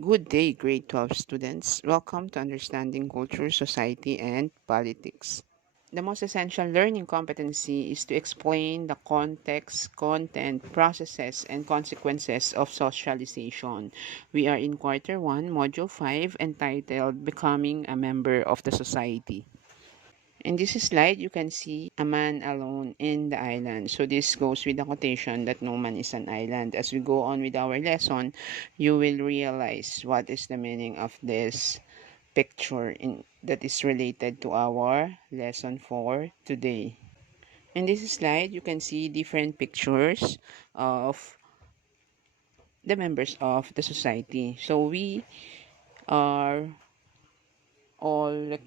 Good day, grade 12 students. Welcome to Understanding Culture, Society, and Politics. The most essential learning competency is to explain the context, content, processes, and consequences of socialization. We are in Quarter 1, Module 5, entitled Becoming a Member of the Society. In this slide, you can see a man alone in the island. So this goes with the quotation that no man is an island. As we go on with our lesson, you will realize what is the meaning of this picture that is related to our lesson for today. In this slide, you can see different pictures of the members of the society. So we are all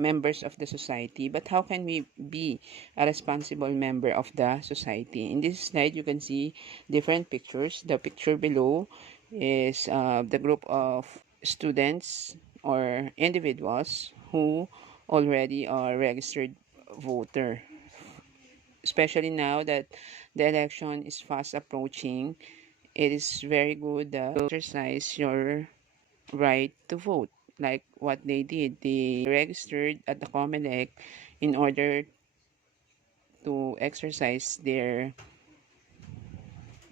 members of the society, but how can we be a responsible member of the society? In this slide, you can see different pictures. The picture below is the group of students or individuals who already are registered voter. Especially now that the election is fast approaching, it is very good to exercise your right to vote. Like what they did, they registered at the COMELEC in order to exercise their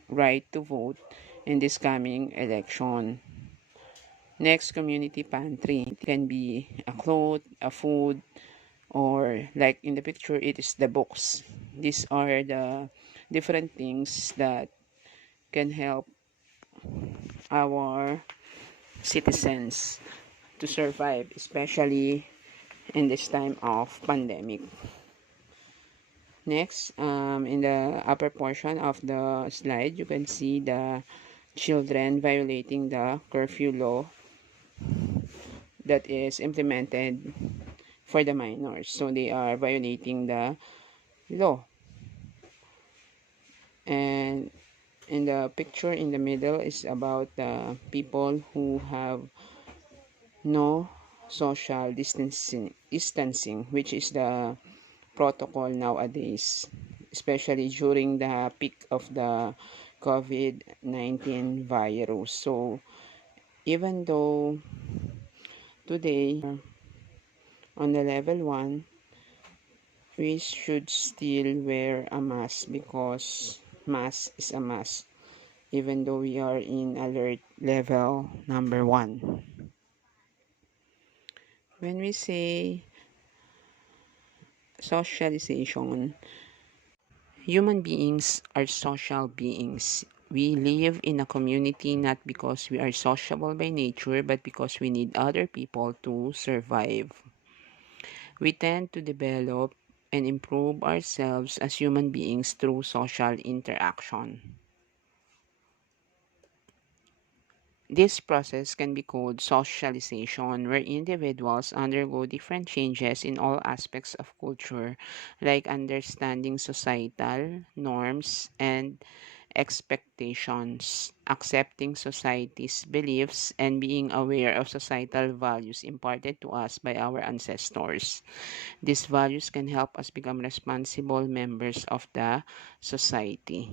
right to vote in this coming election. Next, community pantry. It can be a cloth, a food, or like in the picture, it is the books. These are the different things that can help our citizens to survive, especially in this time of pandemic. Next, in the upper portion of the slide, you can see the children violating the curfew law that is implemented for the minors. So they are violating the law. And in the picture in the middle is about the people who have no social distancing, which is the protocol nowadays, especially during the peak of the COVID-19 virus. So even though today on the level 1, we should still wear a mask because mask is a must, even though we are in alert level number 1. When we say socialization, human beings are social beings. We live in a community not because we are sociable by nature, but because we need other people to survive. We tend to develop and improve ourselves as human beings through social interaction. This process can be called socialization, where individuals undergo different changes in all aspects of culture, like understanding societal norms and expectations, accepting society's beliefs, and being aware of societal values imparted to us by our ancestors. These values can help us become responsible members of the society.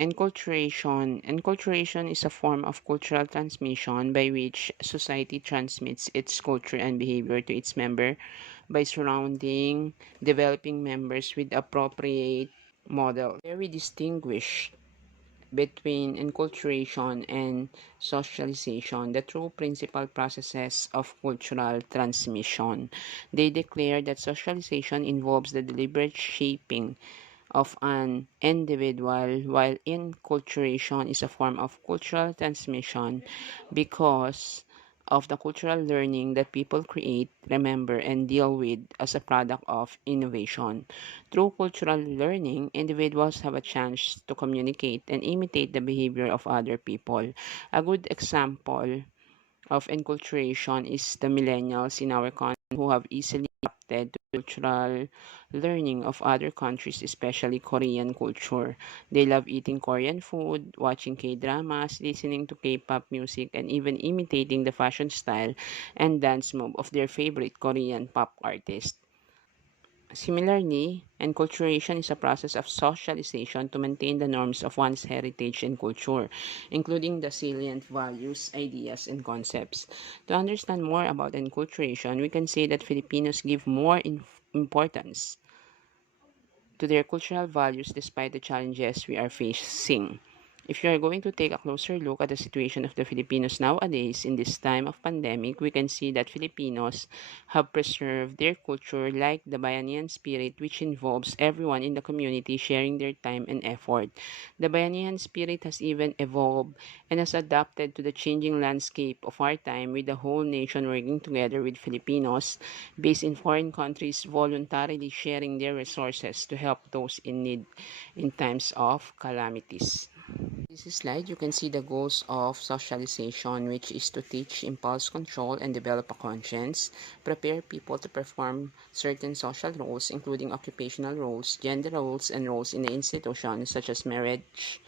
Enculturation is a form of cultural transmission by which society transmits its culture and behavior to its member by surrounding developing members with appropriate model. Here we distinguish between enculturation and socialization, the two principal processes of cultural transmission. They declare that socialization involves the deliberate shaping of an individual, while enculturation is a form of cultural transmission because of the cultural learning that people create, remember, and deal with as a product of innovation. Through cultural learning, individuals have a chance to communicate and imitate the behavior of other people. A good example of enculturation is the millennials in our country who have easily adapted to cultural learning of other countries, especially Korean culture. They love eating Korean food, watching K-dramas, listening to K-pop music, and even imitating the fashion style and dance move of their favorite Korean pop artist. Similarly, enculturation is a process of socialization to maintain the norms of one's heritage and culture, including the salient values, ideas, and concepts. To understand more about enculturation, we can say that Filipinos give more importance to their cultural values despite the challenges we are facing. If you are going to take a closer look at the situation of the Filipinos nowadays in this time of pandemic, we can see that Filipinos have preserved their culture like the Bayanihan spirit, which involves everyone in the community sharing their time and effort. The Bayanihan spirit has even evolved and has adapted to the changing landscape of our time, with the whole nation working together with Filipinos based in foreign countries voluntarily sharing their resources to help those in need in times of calamities. This slide, you can see the goals of socialization, which is to teach impulse control and develop a conscience, prepare people to perform certain social roles, including occupational roles, gender roles, and roles in the institution, such as marriage,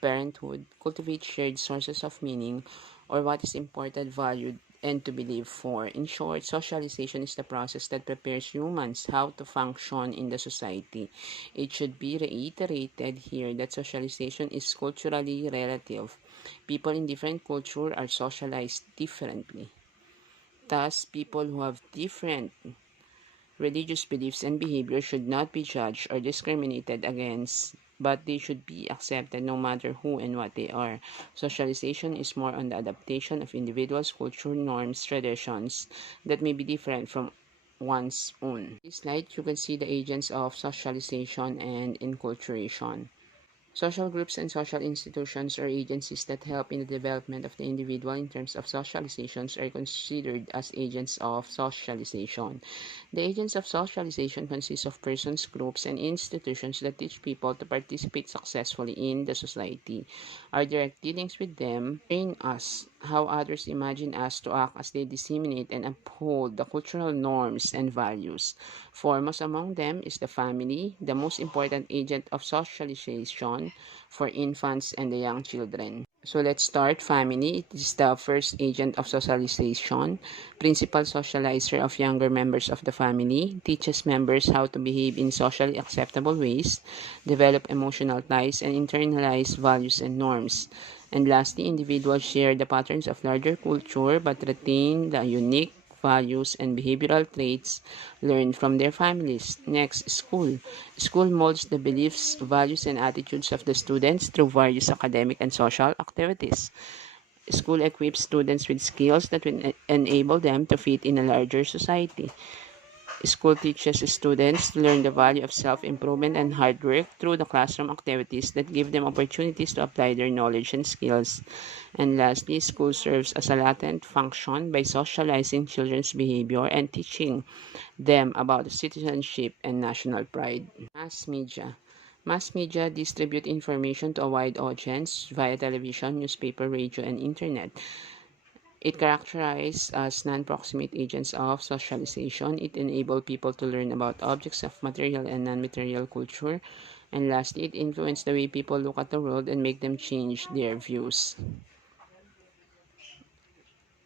parenthood, cultivate shared sources of meaning, or what is important, valued, and to be lived for. In short, socialization is the process that prepares humans how to function in the society. It should be reiterated here that socialization is culturally relative. People in different cultures are socialized differently. Thus, people who have different religious beliefs and behavior should not be judged or discriminated against, but they should be accepted no matter who and what they are. Socialization is more on the adaptation of individuals' culture, norms, traditions that may be different from one's own. In this slide, you can see the agents of socialization and enculturation. Social groups and social institutions or agencies that help in the development of the individual in terms of socializations are considered as agents of socialization. The agents of socialization consist of persons, groups, and institutions that teach people to participate successfully in the society. Our direct dealings with them train us how others imagine us to act as they disseminate and uphold the cultural norms and values. Foremost among them is the family, the most important agent of socialization for infants and the young children. So let's start. Family. It is the first agent of socialization, principal socializer of younger members of the family, teaches members how to behave in socially acceptable ways, develop emotional ties, and internalize values and norms. And lastly, individuals share the patterns of larger culture but retain the unique values and behavioral traits learned from their families. Next, school. School molds the beliefs, values, and attitudes of the students through various academic and social activities. School equips students with skills that will enable them to fit in a larger society. School teaches students to learn the value of self-improvement and hard work through the classroom activities that give them opportunities to apply their knowledge and skills. And lastly, school serves as a latent function by socializing children's behavior and teaching them about citizenship and national pride. Mass media. Mass media distribute information to a wide audience via television, newspaper, radio, and internet. It characterized as non-proximate agents of socialization. It enabled people to learn about objects of material and non-material culture. And lastly, it influenced the way people look at the world and make them change their views.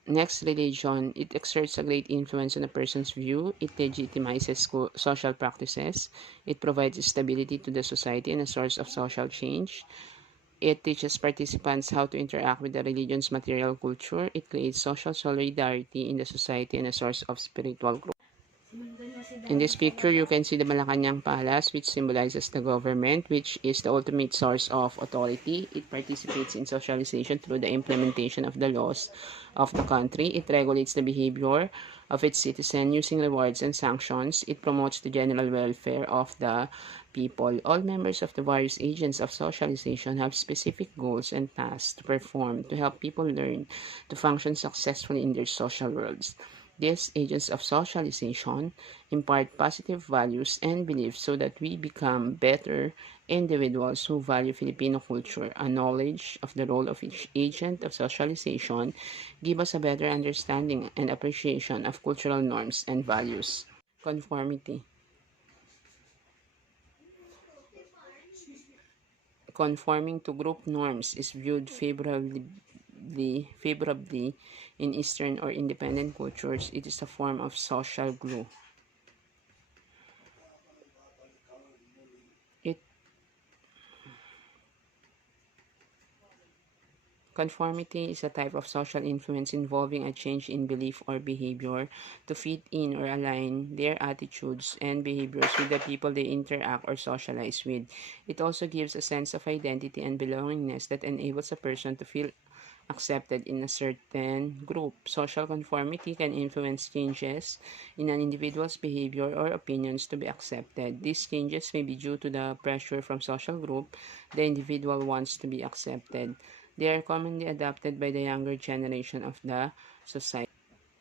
Next, religion. It exerts a great influence on a person's view. It legitimizes social practices. It provides stability to the society and a source of social change. It teaches participants how to interact with the religion's material culture. It creates social solidarity in the society and a source of spiritual growth. In this picture, you can see the Malacanang Palace, which symbolizes the government, which is the ultimate source of authority. It participates in socialization through the implementation of the laws of the country. It regulates the behavior of its citizens using rewards and sanctions. It promotes the general welfare of the people. All members of the various agents of socialization have specific goals and tasks to perform to help people learn to function successfully in their social worlds. These agents of socialization impart positive values and beliefs so that we become better individuals who value Filipino culture. A knowledge of the role of each agent of socialization give us a better understanding and appreciation of cultural norms and values. Conformity. Conforming to group norms is viewed favorably in Eastern or independent cultures. It is a form of social glue. Conformity is a type of social influence involving a change in belief or behavior to fit in or align their attitudes and behaviors with the people they interact or socialize with. It also gives a sense of identity and belongingness that enables a person to feel accepted in a certain group. Social conformity can influence changes in an individual's behavior or opinions to be accepted. These changes may be due to the pressure from social group the individual wants to be accepted. They are commonly adopted by the younger generation of the society.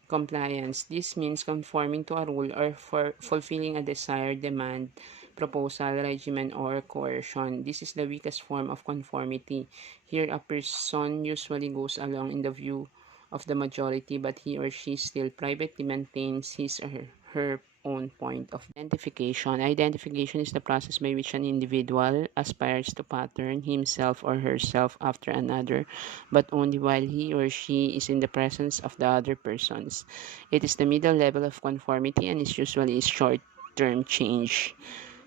Compliance. This means conforming to a rule or for fulfilling a desired demand, proposal, regimen, or coercion. This is the weakest form of conformity. Here, a person usually goes along in the view of the majority, but he or she still privately maintains his or her own point of identification. Identification is the process by which an individual aspires to pattern himself or herself after another, but only while he or she is in the presence of the other persons. It is the middle level of conformity and is usually a short-term change.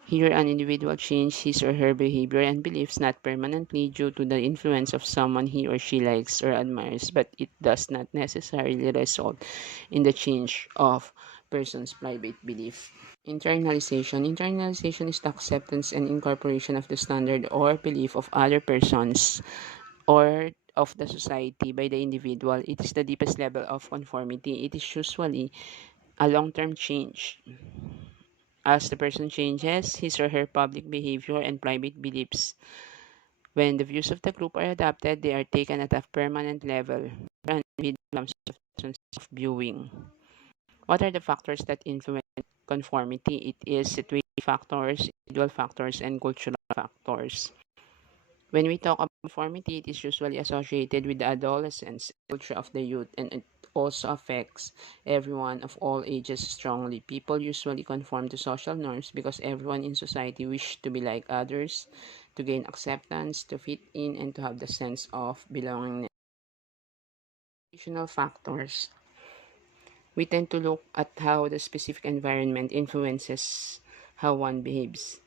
Here, an individual changes his or her behavior and beliefs not permanently due to the influence of someone he or she likes or admires, but it does not necessarily result in the change of person's private belief. Internalization. Internalization is the acceptance and incorporation of the standard or belief of other persons or of the society by the individual. It is the deepest level of conformity. It is usually a long-term change. As the person changes his or her public behavior and private beliefs, when the views of the group are adopted, they are taken at a permanent level. And individual becomes of viewing. What are the factors that influence conformity? It is situational factors, individual factors, and cultural factors. When we talk about conformity, it is usually associated with the adolescence, culture of the youth, and it also affects everyone of all ages strongly. People usually conform to social norms because everyone in society wishes to be like others, to gain acceptance, to fit in, and to have the sense of belonging. Additional factors. We tend to look at how the specific environment influences how one behaves.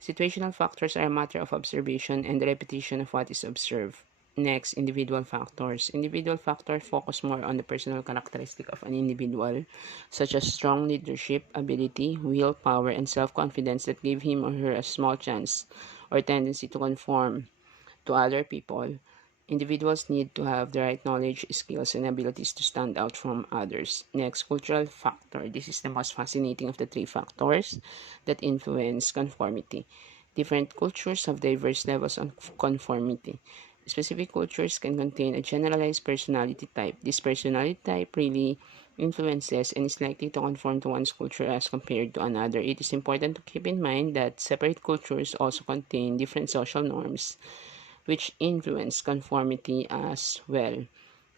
Situational factors are a matter of observation and the repetition of what is observed. Next, individual factors. Individual factors focus more on the personal characteristic of an individual, such as strong leadership, ability, willpower, and self-confidence that give him or her a small chance or tendency to conform to other people. Individuals need to have the right knowledge, skills, and abilities to stand out from others. Next, cultural factor. This is the most fascinating of the three factors that influence conformity. Different cultures have diverse levels of conformity. Specific cultures can contain a generalized personality type. This personality type really influences and is likely to conform to one's culture as compared to another. It is important to keep in mind that separate cultures also contain different social norms which influence conformity as well.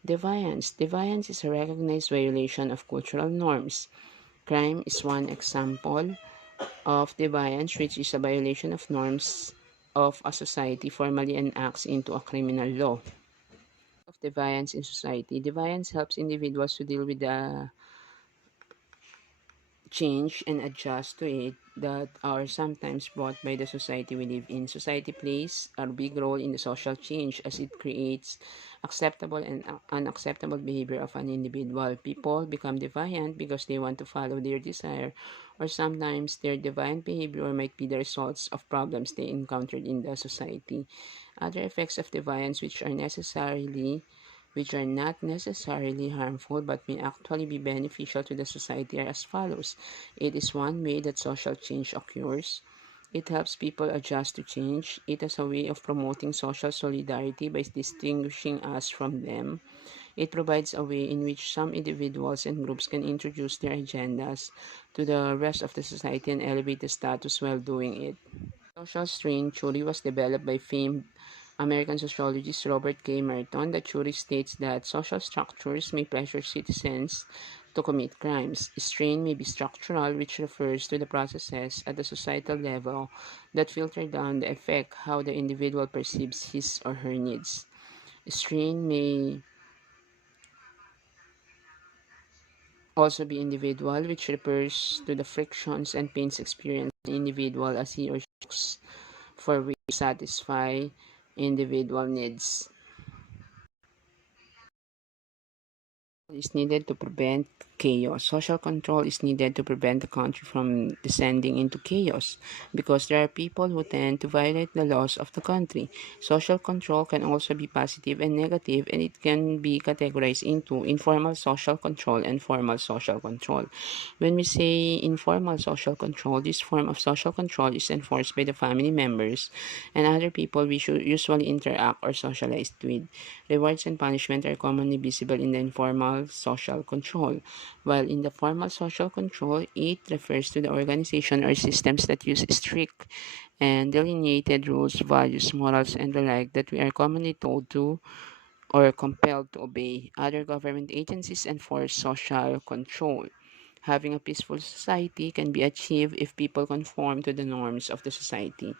Deviance. Deviance is a recognized violation of cultural norms. Crime is one example of deviance, which is a violation of norms of a society formally enacts into a criminal law. Of deviance in society. Deviance helps individuals to deal with the change and adjust to it that are sometimes brought by the society we live in. Society plays a big role in the social change as it creates acceptable and unacceptable behavior of an individual. People become defiant because they want to follow their desire, or sometimes their defiant behavior might be the results of problems they encountered in the society. Other effects of defiance which are not necessarily harmful but may actually be beneficial to the society are as follows. It is one way that social change occurs. It helps people adjust to change. It is a way of promoting social solidarity by distinguishing us from them. It provides a way in which some individuals and groups can introduce their agendas to the rest of the society and elevate the status while doing it. Social strain theory was developed by famed American sociologist Robert K. Merton. The theory states that social structures may pressure citizens to commit crimes. Strain may be structural, which refers to the processes at the societal level that filter down the effect how the individual perceives his or her needs. Strain may also be individual, which refers to the frictions and pains experienced by the individual as he or she looks for ways to satisfy individual needs. is needed to prevent chaos. Social control is needed to prevent the country from descending into chaos because there are people who tend to violate the laws of the country. Social control can also be positive and negative, and it can be categorized into informal social control and formal social control. When we say informal social control, this form of social control is enforced by the family members and other people we should usually interact or socialize with. Rewards and punishment are commonly visible in the informal social control, while in the formal social control, it refers to the organization or systems that use strict and delineated rules, values, morals, and the like that we are commonly told to or compelled to obey. Other government agencies enforce social control. Having a peaceful society can be achieved if people conform to the norms of the society.